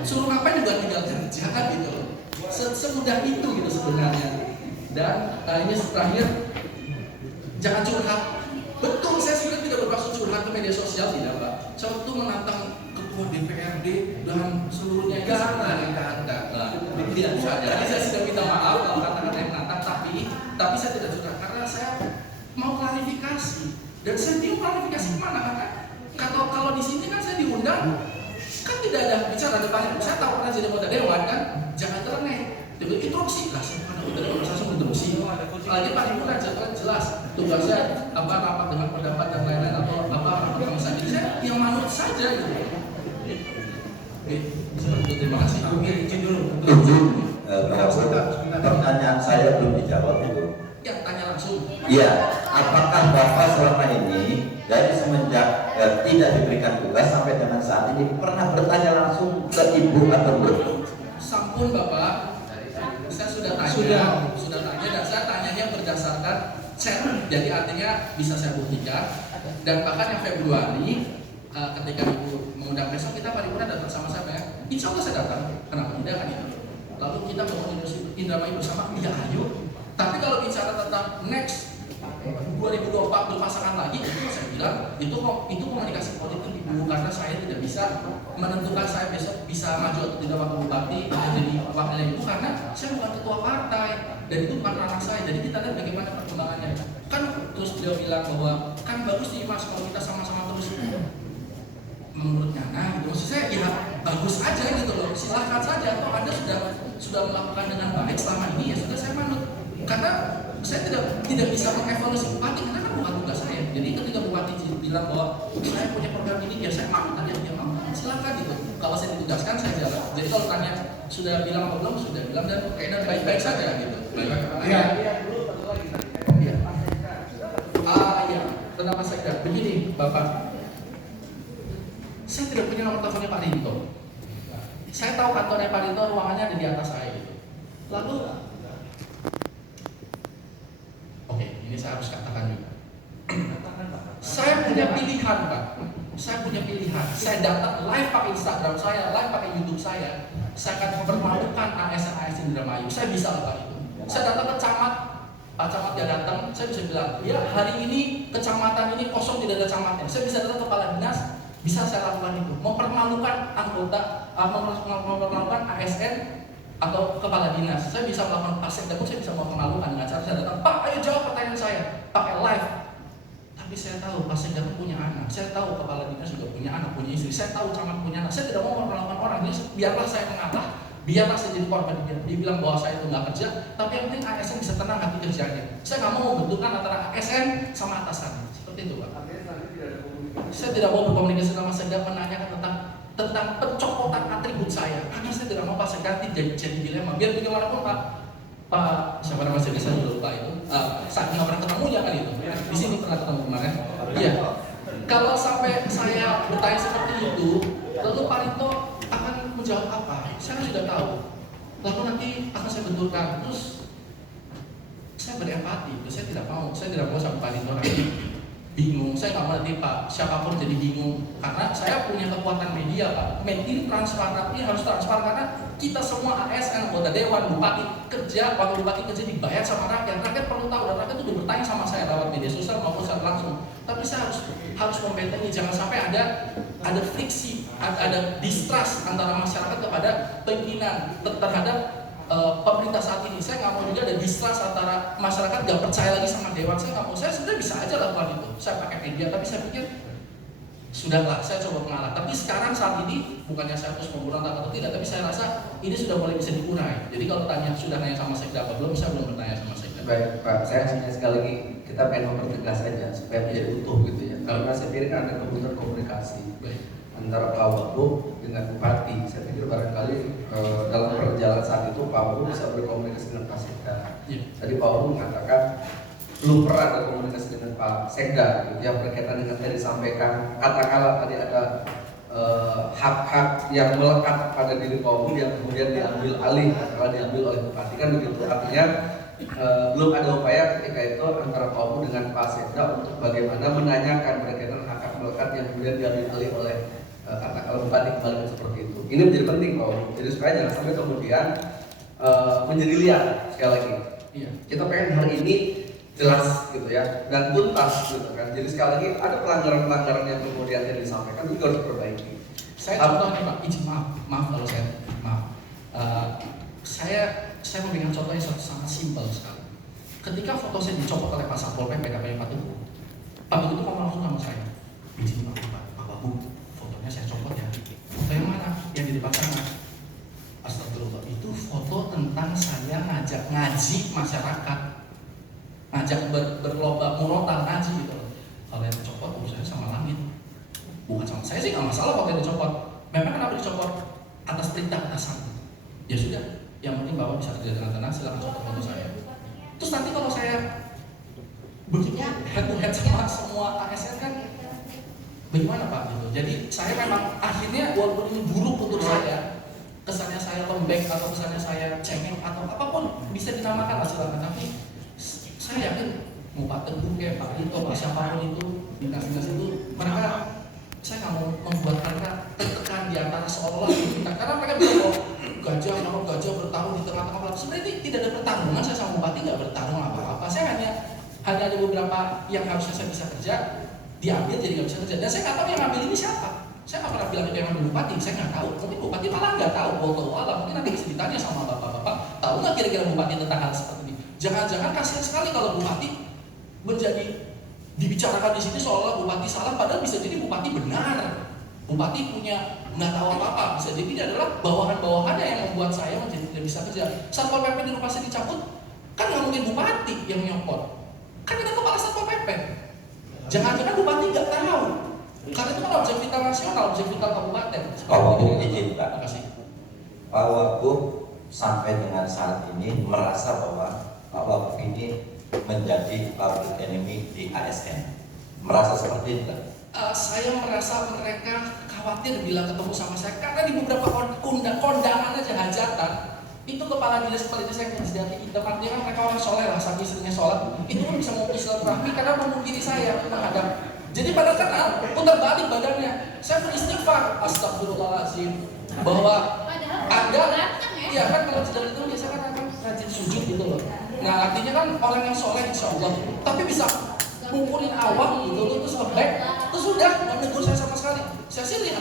Suruh ngapain juga tinggal kerja gitu. Semudah itu gitu sebenarnya. Dan ini terakhir, jangan curhat. Betul, saya sebenarnya tidak bermaksud curhat ke media sosial, tidak Pak. Saya tuh menantang ketua DPRD dan seluruhnya jangan kata. Tidak bisa. Jadi saya sudah minta maaf kalau kata-kata yang menantang, tapi saya tidak curhat karena saya mau klarifikasi. Dan saya bingung klarifikasi kemana karena kalau di sini kan saya diundang kan tidak ada bicara depannya. Saya tahu pernah jadi anggota dewan kan, jangan terengeh. Jadi interupsi lah, saya bukan anggota dewan, saya langsung interupsi. Lagi paripurna jelas tugasnya apa rapat dengan pendapat dan lain-lain atau apa rapat sama saja. Saya yang manut saja gitu. Oke, terima kasih. Oke, izin dulu. Pertanyaan saya belum dijawab itu. Ya, tanya langsung. Iya, apakah Bapak selama ini dari semenjak tidak diberikan tugas sampai dengan saat ini pernah bertanya langsung ke Ibu atau belum? Sampun Bapak, saya sudah tanya, dan saya tanyanya berdasarkan chat, jadi artinya bisa saya buktikan. Dan bahkan yang Februari, ketika Ibu mengundang besok kita paripurna datang sama saya, ya. Insya Allah saya datang. Kenapa tidak kan itu? Lalu kita bangun Indramayu bersama, ya ayo. Tapi kalau bicara tentang next 2024 berpasangan lagi, itu saya bilang itu komunikasi politik Ibu, karena saya tidak bisa menentukan saya besok bisa maju atau tidak wakil bupati atau jadi wakilnya Ibu, karena saya bukan ketua partai dan itu bukan ranah saya. Jadi kita lihat bagaimana perkembangannya. Kan terus beliau bilang bahwa kan bagus nih Mas kalau kita sama-sama terus menurutnya, nah gitu. Maksud saya ya bagus aja gitu loh, silahkan saja. Atau Anda sudah melakukan dengan baik selama ini, ya sudah saya manut. Karena saya tidak bisa mengevaluasi bupati karena kan bukan tugas saya. Jadi ketika bupati bilang bahwa saya punya program ini, ya saya mau tanya dia mau, silakan gitu. Kalau saya ditugaskan saya jalan. Jadi kalau tanya sudah bilang atau belum, sudah bilang dan kayaknya baik-baik saja gitu. Iya. Iya. Kenapa saya begini, Bapak? Saya tidak punya nomor teleponnya Pak Rinto. Saya tahu kantornya Pak Rinto, ruangannya ada di atas saya gitu. Lalu ini saya harus katakan juga. Saya punya pilihan Pak. Saya punya pilihan. Saya datang live pakai Instagram saya, live pakai YouTube saya. Saya akan mempermalukan ASN Indramayu. Saya bisa lakukan itu. Saya datang ke camat, Pak Camat dia datang, saya bisa bilang, ya hari ini kecamatan ini kosong tidak ada camatnya. Saya bisa datang ke kepala dinas, bisa saya lakukan itu. Mempermalukan anggota, mempermalukan ASN atau kepala dinas. Saya bisa melakukan pasien, tapi saya bisa mempermalukan dengan cara saya datang, Pak ayo jawab pertanyaan saya, pakai live. Tapi saya tahu pasien pun punya anak, saya tahu kepala dinas juga punya anak, punya istri, saya tahu camat punya anak. Saya tidak mau mempermalukan orang, jadi biarlah saya mengalah, biarlah saya jadi korban. Dia bilang bahwa saya itu nggak kerja, tapi yang penting ASN bisa tenang hati kerjanya. Saya nggak mau membenturkan antara ASN sama atasan, seperti itu Pak. Saya tidak mau berkomunikasi sama Sekda menanyakan tentang pencopotan atribut saya, karena saya tidak mau Pak Sekda jadi dilema. Biar bagaimanapun Pak siapa nama saya lupa itu, saat nggak pernah ketemu ya kan itu. Di sini pernah ketemu kemarin. Iya. Kalau sampai saya bertanya seperti itu, lalu Pak Rinto akan menjawab apa? Saya sudah tahu. Lalu nanti akan saya benturkan. Terus saya berempati. Saya tidak mau sampai Pak Rinto nanti bingung. Saya nggak mau nanti Pak siapapun jadi bingung. Karena saya punya kekuatan media Pak. Media transparan, ini harus transparan karena kita semua ASN, anggota dewan, bupati kerja, wakil bupati kerja dibayar sama rakyat. Rakyat perlu tahu dan rakyat itu bertanya sama saya lewat media sosial maupun secara langsung. Tapi saya harus membentengi, jangan sampai ada friksi, ada distrust antara masyarakat kepada pimpinan terhadap pemerintah saat ini. Saya nggak mau juga ada distrust antara masyarakat nggak percaya lagi sama dewan. Saya nggak mau. Saya sebenarnya bisa aja lakukan itu. Saya pakai media, tapi saya pikir sudahlah, saya coba mengalah. Tapi sekarang saat ini bukannya saya terus memberontak atau tidak, tapi saya rasa ini sudah mulai bisa diurai. Jadi kalau sudah nanya sama Sekda apa belum, saya belum bertanya sama Sekda. Baik Pak, saya hanya sekali lagi kita pengen mempertegas saja supaya menjadi utuh gitu ya. Karena saya pikir ada kebutuhan komunikasi antara Pak Wagub dengan Bupati. Saya pikir barangkali dalam perjalanan saat itu Pak Wagub bisa berkomunikasi dengan Pak Sekda. Tadi Pak Wagub mengatakan belum pernah ada komunikasi dengan Pak Sekda gitu, yang berkaitan dengan tadi disampaikan katakanlah tadi ada hak-hak yang melekat pada diri Pak Wagub yang kemudian diambil alih, katakanlah diambil oleh Bupati kan begitu. Artinya belum ada upaya ketika itu antara Pak Wagub dengan Pak Sekda untuk bagaimana menanyakan berkaitan hak-hak melekat yang kemudian diambil alih oleh katakanlah kalau Bupati kembali seperti itu. Ini menjadi penting kok. Jadi supaya jangan sampai kemudian menjadi liar sekali lagi. Iya. Kita pengen hari ini jelas gitu ya dan tuntas gitu kan. Jadi sekali lagi ada pelanggaran-pelanggaran yang kemudian yang disampaikan itu harus diperbaiki. Saya contohnya Pak, izin maaf kalau saya maaf. Saya memberikan contoh yang sangat simpel sekali. Ketika foto saya dicopot oleh Pak Satpol PP katanya Pak Teguh, Pak Teguh itu ngomong langsung sama saya, izin Pak Babu, fotonya saya copot ya. Foto yang mana? Yang di depan sana. Astagfirullah, itu foto tentang saya ngajak ngaji masyarakat, ngajak berlomba murotal ngaji gitu loh. Kalau yang dicopot urusannya sama langit, bukan sama saya sih nggak masalah foto yang dicopot. Memang kenapa dicopot? Atas perintah atasan. Ya sudah, yang penting Bapak bisa kerja dengan tenang, silakan copot foto saya. Terus nanti kalau saya begitu head to head sama semua ASN kan bagaimana Pak gitu. Jadi saya memang akhirnya walaupun ini buruk untuk saya, kesannya saya lembek atau kesannya saya cengeng atau apapun bisa dinamakan lah silakan, tapi saya yakin mau Pak Teguh kayak Pak Tito, Pak siapapun itu dinas-dinas itu mereka saya nggak mau membuat mereka tertekan di antara seolah-olah kita karena mereka bilang oh nama gajah bertarung di tengah-tengah belakang. Sebenarnya tidak ada pertarungan, saya sama Bupati nggak bertarung apa-apa. Saya hanya ada beberapa yang harusnya saya bisa kerja diambil jadi nggak bisa kerja dan saya nggak tahu yang ngambil ini siapa. Saya nggak pernah bilang itu yang ngambil Bupati, saya nggak tahu. Mungkin Bupati malah nggak tahu, mungkin nanti bisa ditanya sama bapak-bapak, tahu nggak kira-kira Bupati tentang hal seperti ini? Jangan-jangan kasihan sekali kalau Bupati menjadi dibicarakan di sini seolah Bupati salah, padahal bisa jadi Bupati benar. Bupati punya nggak tahu apa-apa, bisa jadi ini adalah bawahan-bawahannya yang membuat saya menjadi tidak bisa kerja. Satpol PP di rumah saya dicabut, kan nggak mungkin Bupati yang nyopot, kan ada kepala Satpol PP. Jangan-jangan Bupati nggak tahu, karena itu kan objek vital nasional, objek vital kabupaten. Pak Wagub izin Pak. Terima kasih. Pak Wagub sampai dengan saat ini merasa bahwa Pak Wagub ini menjadi public enemy di ASN. Merasa seperti itu? Saya merasa mereka khawatir bila ketemu sama saya karena di beberapa kondangan aja hajatan itu kepala dinas yang menjadi hitam, artinya kan mereka orang soleh lah, saking seringnya sholat itu pun bisa mau silaturahmi karena memungkiri saya menghadap. Jadi pada kenal putar balik badannya, saya beristighfar astagfirullahaladzim bahwa Anda ya kan kalau tidak itu biasanya kan akan rajin sujud gitu loh. Nah artinya kan orang yang soleh insya Allah, tapi bisa mukulin awak gitu, terus lembek, terus sudah menegur saya sama sekali. Saya sih lihat